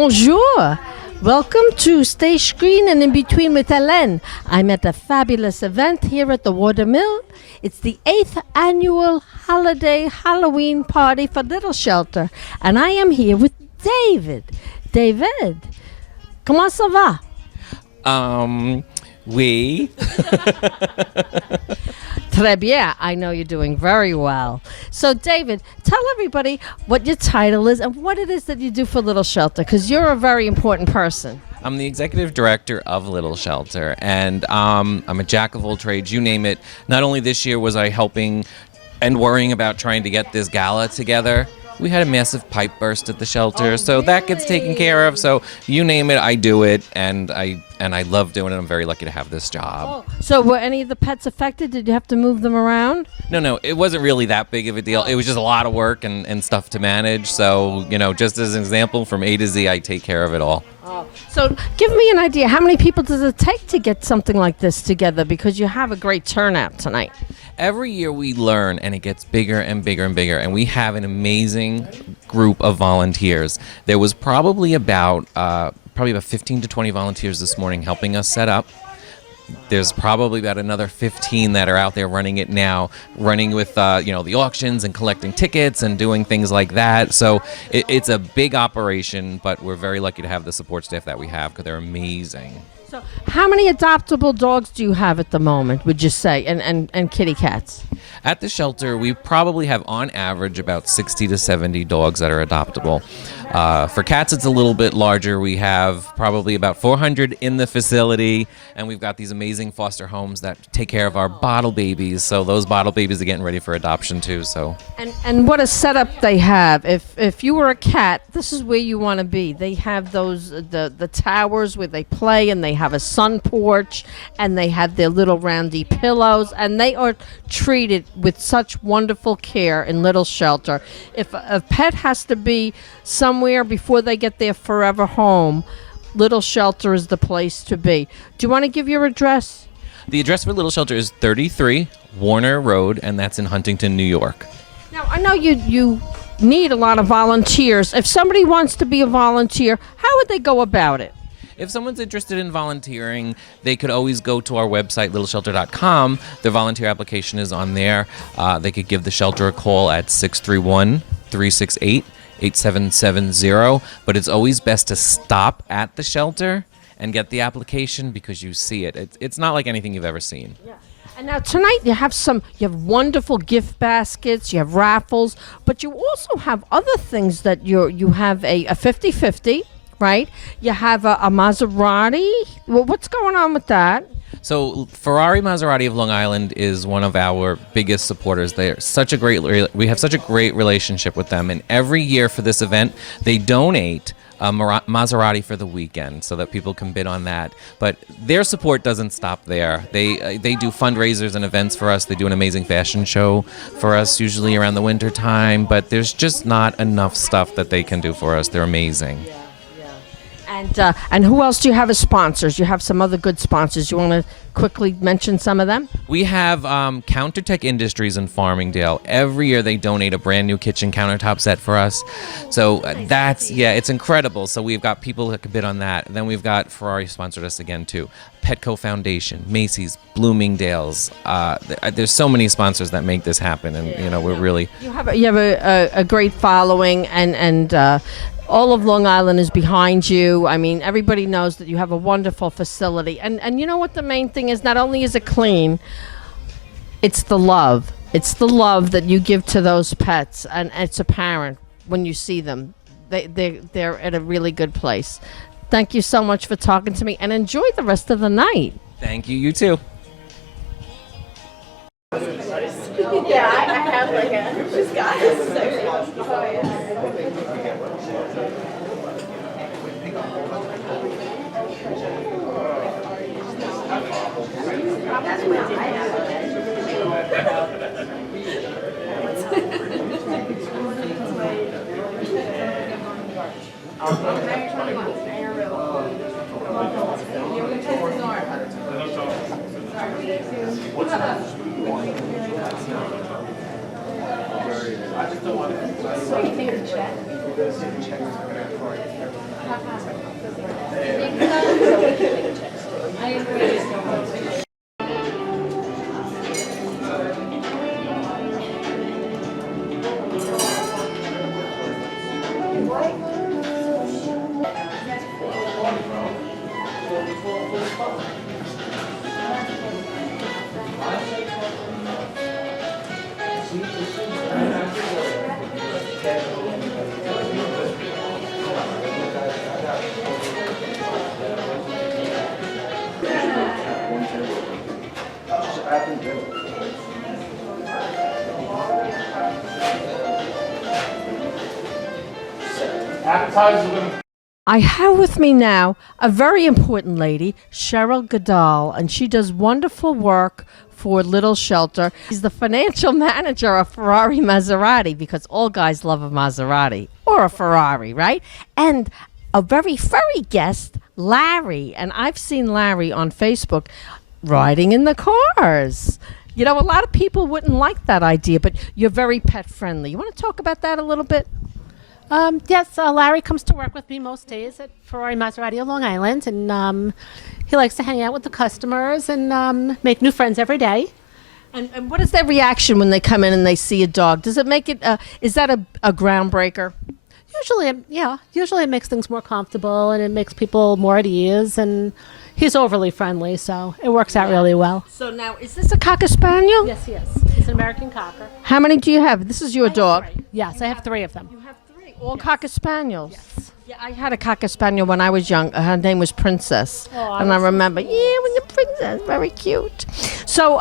Bonjour. Welcome to Stay Screen and In Between with Helen. I'm at a fabulous event here at the Watermill. It's the 8th annual holiday Halloween party for Little Shelter. And I am here with David. David, comment ça va? Oui. Très bien. I know you're doing very well. So, David, tell everybody what your title is and what it is that you do for Little Shelter, because you're a very important person. I'm the executive director of Little Shelter, and I'm a jack of all trades, you name it. Not only this year was I helping and worrying about trying to get this gala together. We had a massive pipe burst at the shelter, so that gets taken care of. So you name it, I do it, and I love doing it. I'm very lucky to have this job. Oh, so were any of the pets affected? Did you have to move them around? No, it wasn't really that big of a deal. It was just a lot of work and stuff to manage. So, just as an example, from A to Z, I take care of it all. So give me an idea. How many people does it take to get something like this together? Because you have a great turnout tonight. Every year we learn, and it gets bigger and bigger and bigger, and we have an amazing group of volunteers. There was probably about 15 to 20 volunteers this morning helping us set up. There's probably about another 15 that are out there running it now, running with the auctions and collecting tickets and doing things like that. So it's a big operation, but we're very lucky to have the support staff that we have because they're amazing. So how many adoptable dogs do you have at the moment, would you say, and kitty cats? At the shelter, we probably have on average about 60 to 70 dogs that are adoptable. For cats, it's a little bit larger. We have probably about 400 in the facility, and we've got these amazing foster homes that take care of our bottle babies. So those bottle babies are getting ready for adoption too. So and what a setup they have. If you were a cat, this is where you want to be. They have those the towers where they play, and they have a sun porch, and they have their little roundy pillows, and they are treated with such wonderful care in Little Shelter. If a pet has to be somewhere before they get their forever home, Little Shelter is the place to be. Do you want to give your address? The address for Little Shelter is 33 Warner Road, and that's in Huntington, New York. Now, I know you need a lot of volunteers. If somebody wants to be a volunteer, how would they go about it? If someone's interested in volunteering, they could always go to our website, littleshelter.com. Their volunteer application is on there. They could give the shelter a call at 631-368-8770. But it's always best to stop at the shelter and get the application because you see it. It's not like anything you've ever seen. Yeah. And now tonight you have wonderful gift baskets, you have raffles, but you also have other things that you have a 50-50. Right? You have a Maserati. Well, what's going on with that? So Ferrari-Maserati of Long Island is one of our biggest supporters. We have such a great relationship with them. And every year for this event, they donate a Maserati for the weekend so that people can bid on that. But their support doesn't stop there. They do fundraisers and events for us. They do an amazing fashion show for us, usually around the winter time. But there's just not enough stuff that they can do for us. They're amazing. And who else do you have as sponsors? You have some other good sponsors. You want to quickly mention some of them? We have Countertech Industries in Farmingdale. Every year they donate a brand new kitchen countertop set for us. So it's incredible. So we've got people that could bid on that. And then we've got Ferrari sponsored us again too. Petco Foundation, Macy's, Bloomingdale's. There's so many sponsors that make this happen, and we're really. You have a great following, and all of Long Island is behind you. I mean, everybody knows that you have a wonderful facility. And you know what the main thing is? Not only is it clean, it's the love. It's the love that you give to those pets. And it's apparent when you see them. They're at a really good place. Thank you so much for talking to me, and enjoy the rest of the night. Thank you. You too. Yeah, I have like this guy is so that's what I have. So you think the check? I have with me now a very important lady, Sheryl Gadol, and she does wonderful work for Little Shelter. She's the financial manager of Ferrari-Maserati, because all guys love a Maserati or a Ferrari, right? And a very furry guest, Larry. And I've seen Larry on Facebook riding in the cars. You know, a lot of people wouldn't like that idea, but you're very pet friendly. You want to talk about that a little bit? Yes, Larry comes to work with me most days at Ferrari-Maserati on Long Island, and he likes to hang out with the customers and make new friends every day. And what is their reaction when they come in and they see a dog? Does it make it, is that a groundbreaker? Usually it makes things more comfortable and it makes people more at ease, and he's overly friendly, so it works out really well. So now, is this a Cocker Spaniel? Yes, he is. He's an American Cocker. How many do you have? This is your dog. Yes, I have 3 of them. You have 3, all Cocker Spaniels. Yes. Yeah, I had a Cocker Spaniel when I was young. Her name was Princess. Oh, and I remember, when you're Princess, very cute. So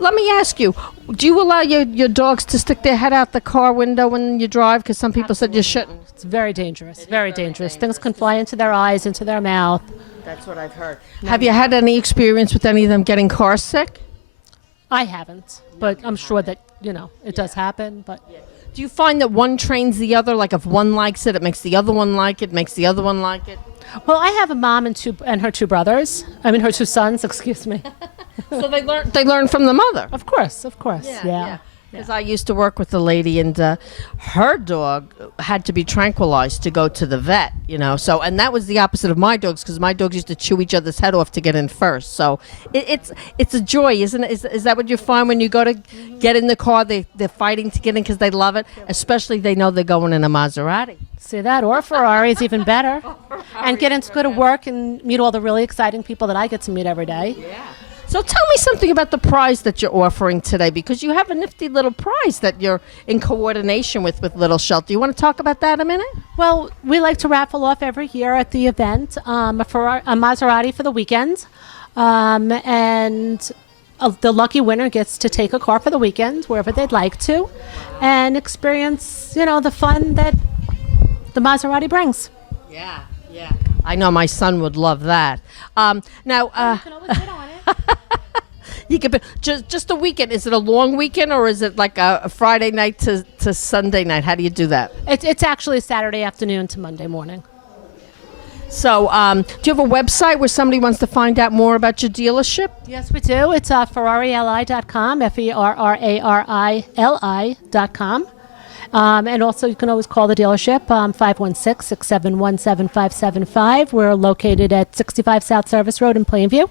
let me ask you, do you allow your dogs to stick their head out the car window when you drive? Because some people said you shouldn't. It's very dangerous, very dangerous. Things can fly into their eyes, into their mouth. That's what I've heard. Have you had any experience with any of them getting car sick? I haven't, but I'm sure that, it does happen. But Do you find that one trains the other? Like if one likes it, it makes the other one like it, makes the other one like it? Well, I have a mom and her 2 brothers. I mean, her 2 sons, excuse me. So they learn from the mother. Of course, yeah. Because I used to work with a lady, and her dog had to be tranquilized to go to the vet, So, and that was the opposite of my dogs, because my dogs used to chew each other's head off to get in first. So it's a joy, isn't it? Is that what you find when you go to get in the car? They're fighting to get in because they love it, especially they know they're going in a Maserati. See that? Or Ferrari is even better. And get into go to work and meet all the really exciting people that I get to meet every day. Yeah. So tell me something about the prize that you're offering today, because you have a nifty little prize that you're in coordination with Little Shelter. You want to talk about that a minute? Well, we like to raffle off every year at the event a Maserati for the weekend. And the lucky winner gets to take a car for the weekend, wherever they'd like to, and experience, the fun that the Maserati brings. Yeah. I know my son would love that. Now, you can always get on it. You could be, just a weekend. Is it a long weekend, or is it like a Friday night to Sunday night? How do you do that? It's actually Saturday afternoon to Monday morning. So, do you have a website where somebody wants to find out more about your dealership? Yes, we do. It's ferrarili.com, ferrarili.com. And also, you can always call the dealership, 516-671-7575. We're located at 65 South Service Road in Plainview,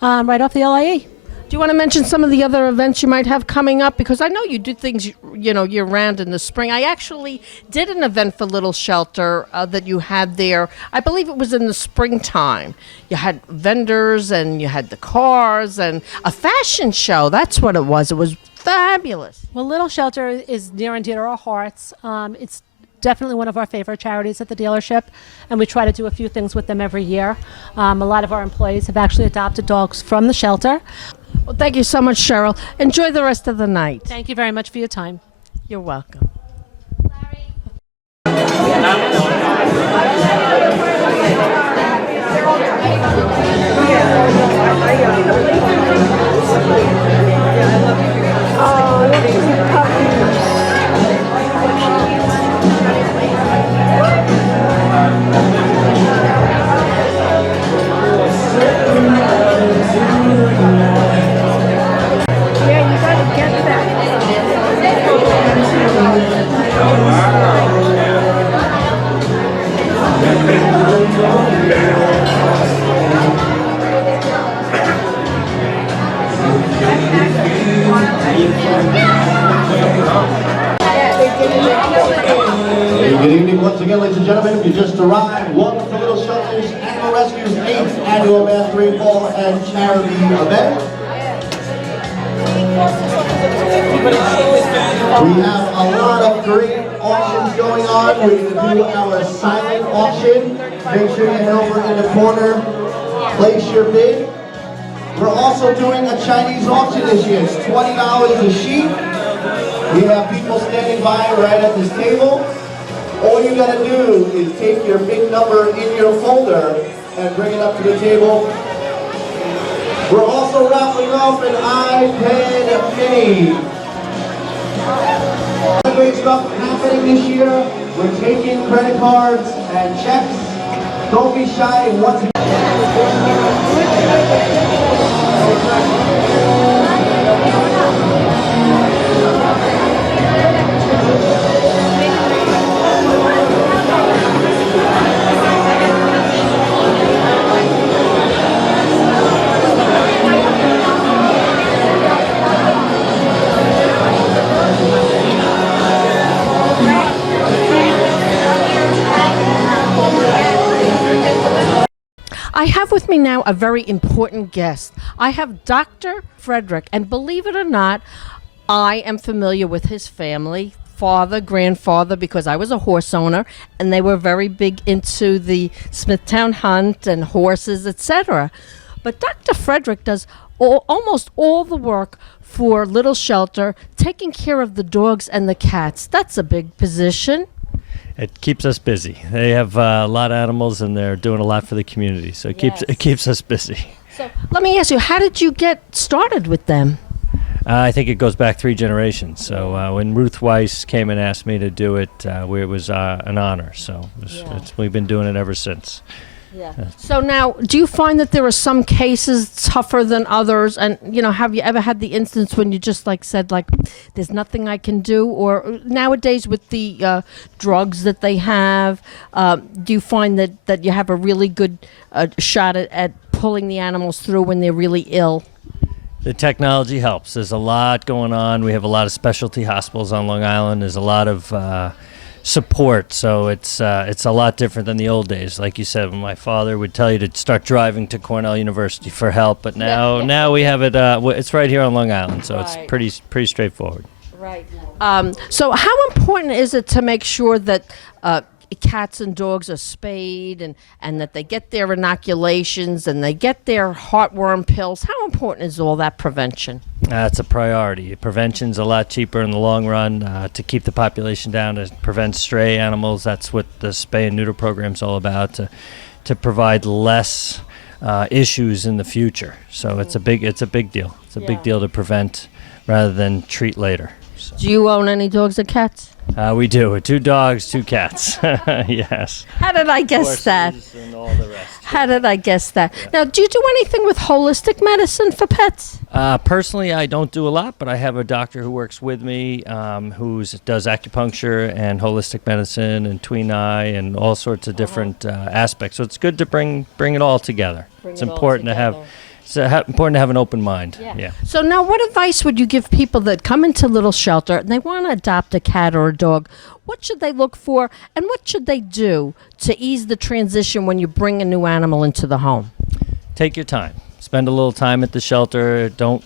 right off the LIE. Do you want to mention some of the other events you might have coming up? Because I know you do things, year-round in the spring. I actually did an event for Little Shelter that you had there. I believe it was in the springtime. You had vendors, and you had the cars, and a fashion show. That's what it was. It was fabulous. Well, Little Shelter is near and dear to our hearts. It's definitely one of our favorite charities at the dealership, and we try to do a few things with them every year. A lot of our employees have actually adopted dogs from the shelter. Well, thank you so much, Sheryl. Enjoy the rest of the night. Thank you very much for your time. You're welcome. Good evening once again, ladies and gentlemen. If you just arrived, welcome to Little Shelter's Animal Rescue's 8th annual Masquerade Ball and Charity event. We have a lot of great auctions going on. We're going to do our silent auction. Make sure you head over in the corner, place your bid. We're also doing a Chinese auction this year. It's $20 a sheet. We have people standing by right at this table. All you gotta do is take your big number in your folder and bring it up to the table. We're also raffling off an iPad mini. Great stuff happening this year. We're taking credit cards and checks. Don't be shy. Once I have with me now a very important guest. I have Dr. Frederick, and believe it or not, I am familiar with his family, father, grandfather, because I was a horse owner, and they were very big into the Smithtown hunt and horses, etc. But Dr. Frederick does almost all the work for Little Shelter, taking care of the dogs and the cats. That's a big position. It keeps us busy. They have a lot of animals, and they're doing a lot for the community. So it keeps us busy. So let me ask you, how did you get started with them? I think it goes back 3 generations. So when Ruth Weiss came and asked me to do it, it was an honor. So we've been doing it ever since. Yeah. So now, do you find that there are some cases tougher than others? And, have you ever had the instance when you just said, there's nothing I can do? Or nowadays with the drugs that they have, do you find that you have a really good shot at pulling the animals through when they're really ill? The technology helps. There's a lot going on. We have a lot of specialty hospitals on Long Island. There's a lot of support, so it's a lot different than the old days. Like you said, when my father would tell you to start driving to Cornell University for help, but now we have it. It's right here on Long Island, so it's pretty straightforward. Right. So how important is it to make sure that cats and dogs are spayed and that they get their inoculations and they get their heartworm pills? How important is all that prevention? It's a priority. Prevention's a lot cheaper in the long run to keep the population down, to prevent stray animals. That's what the spay and neuter program's all about, to provide less issues in the future. So it's a big deal. It's a big deal to prevent rather than treat later. So. Do you own any dogs or cats? We do. 2 dogs, 2 cats. Yes. How did I guess that? And all the rest. How did I guess that? Yeah. Now, do you do anything with holistic medicine for pets? Personally, I don't do a lot, but I have a doctor who works with me who does acupuncture and holistic medicine and tween eye and all sorts of different aspects. So it's good to bring it all together. It's important to have an open mind. Yeah. So now, what advice would you give people that come into Little Shelter and they want to adopt a cat or a dog? What should they look for, and what should they do to ease the transition when you bring a new animal into the home? Take your time. Spend a little time at the shelter. Don't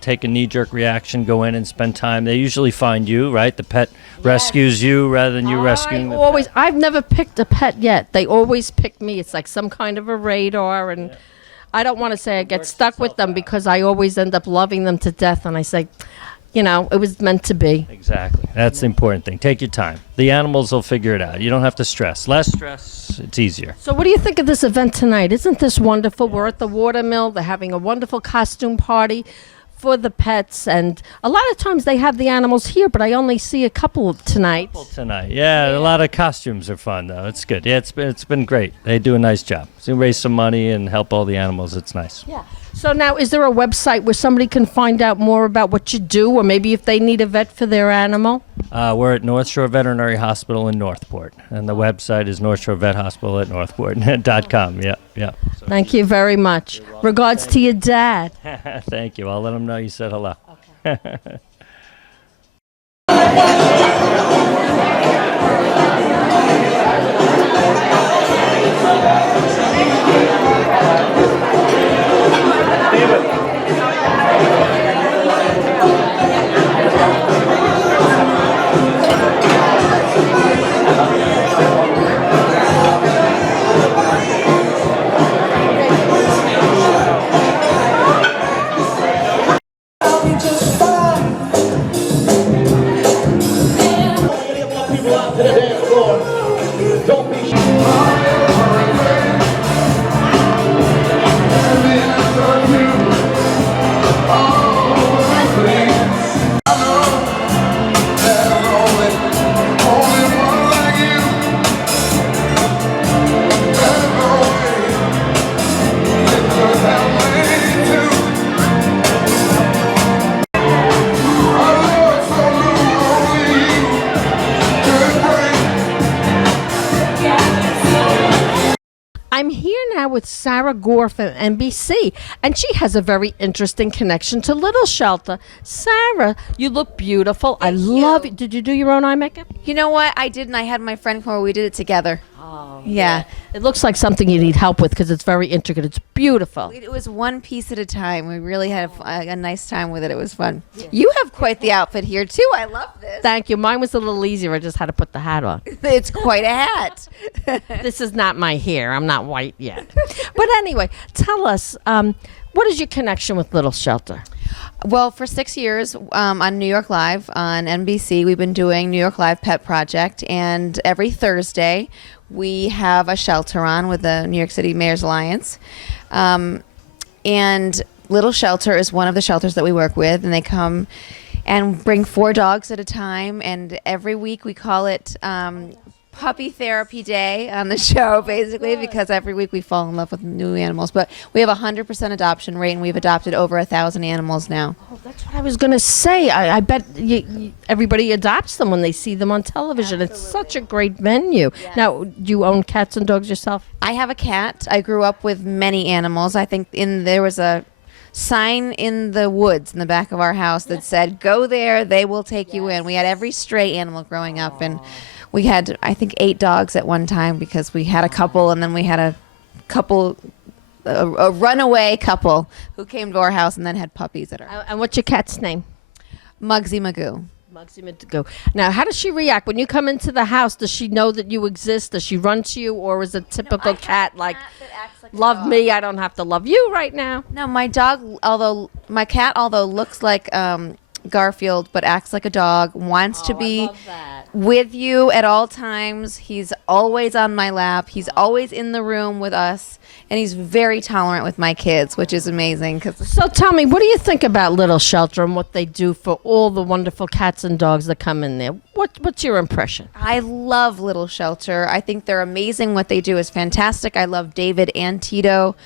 take a knee-jerk reaction. Go in and spend time. They usually find you, right? The pet rescues you rather than you rescuing the pet. I've never picked a pet yet. They always pick me. It's like some kind of a radar, and I don't want to say I get stuck with them because I always end up loving them to death, and I say, it was meant to be. Exactly. That's the important thing. Take your time. The animals will figure it out. You don't have to stress. Less stress, it's easier. So what do you think of this event tonight? Isn't this wonderful? We're at the Watermill. They're having a wonderful costume party for the pets, and a lot of times they have the animals here, but I only see a couple tonight. Yeah, a lot of costumes are fun, though. It's good. Yeah, it's been great. They do a nice job. So raise some money and help all the animals. It's nice. Yeah. So now, is there a website where somebody can find out more about what you do, or maybe if they need a vet for their animal? We're at North Shore Veterinary Hospital in Northport, and the website is North Shore Vet Hospital at Northport.com. Yeah. So Thank you very much. Regards to your dad. Thank you. I'll let him know you said hello. Okay. to the dance floor. Don't be shy. I'm here now with Sara Gore from NBC, and she has a very interesting connection to Little Shelter. Sara, you look beautiful. I love it. Did you do your own eye makeup? You know what? I did, and I had my friend come over. We did it together. Oh, Yeah. It looks like something you need help with because it's very intricate. It's beautiful. It was one piece at a time. We really had a nice time with it. It was fun. You have quite the outfit here, too. I love this. Thank you. Mine was a little easier. I just had to put the hat on. It's quite a hat. This is not my hair. I'm not white yet. But anyway, tell us, what is your connection with Little Shelter? Well, for 6 years on New York Live on NBC, we've been doing New York Live Pet Project, and every Thursday we have a shelter on with the New York City Mayor's Alliance. And Little Shelter is one of the shelters that we work with, and they come and bring 4 dogs at a time, and every week we call it Puppy Therapy Day on the show, basically, because every week we fall in love with new animals. But we have a 100% adoption rate, and we've adopted over 1,000 animals now. Oh, that's what I was going to say. I bet everybody adopts them when they see them on television. Absolutely. It's such a great venue. Yes. Now, do you own cats and dogs yourself? I have a cat. I grew up with many animals. I think there was a sign in the woods in the back of our house that said, "Go there, they will take you in." We had every stray animal growing up, and we had, I think, 8 dogs at one time because we had a couple, and then we had a runaway couple who came to our house and then had puppies at our. And what's your cat's name? Muggsy Magoo. Muggsy Magoo. Now, how does she react when you come into the house? Does she know that you exist? Does she run to you, or is it typical cat like, love me, I don't have to love you right now? No, my cat, although looks like Garfield, but acts like a dog, wants to be with you at all times. He's always on my lap. He's always in the room with us, and he's very tolerant with my kids, which is amazing. So tell me, what do you think about Little Shelter and what they do for all the wonderful cats and dogs that come in there? What's your impression? I love Little Shelter. I think they're amazing. What they do is fantastic. I love David and Tito.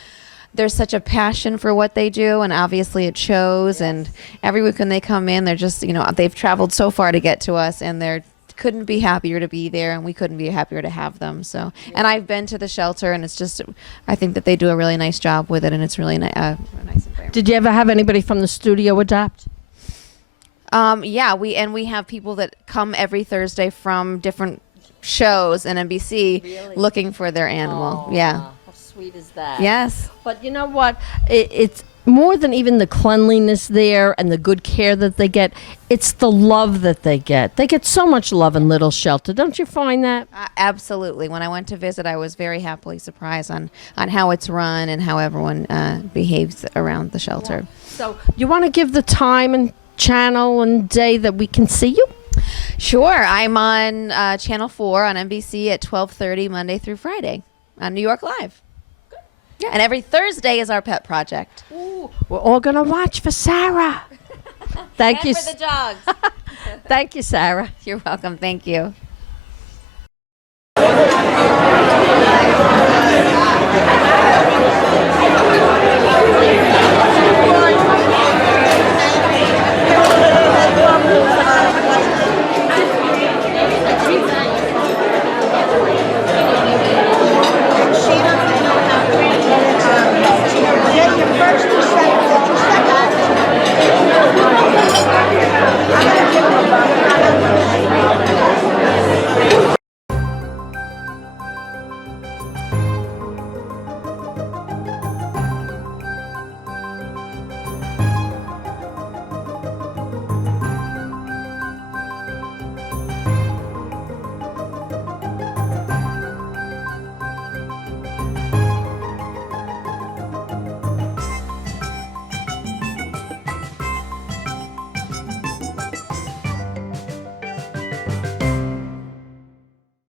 There's such a passion for what they do, and obviously it shows. Yes. And every week when they come in, they're just, they've traveled so far to get to us, and they couldn't be happier to be there, and we couldn't be happier to have them. So, yeah. And I've been to the shelter, and it's just, I think that they do a really nice job with it, and it's really a nice environment. Did you ever have anybody from the studio adopt? Yeah, we have people that come every Thursday from different shows in NBC looking for their animal. Aww. Yeah. Sweet is that? Yes. But you know what? It's more than even the cleanliness there and the good care that they get. It's the love that they get. They get so much love in Little Shelter. Don't you find that? Absolutely. When I went to visit, I was very happily surprised on how it's run and how everyone behaves around the shelter. Yeah. So you want to give the time and channel and day that we can see you? Sure. I'm on Channel 4 on NBC at 12:30 Monday through Friday on New York Live. Yeah, and every Thursday is our pet project. Ooh, we're all going to watch for Sara. Thank you. And for the dogs. Thank you, Sara. You're welcome. Thank you.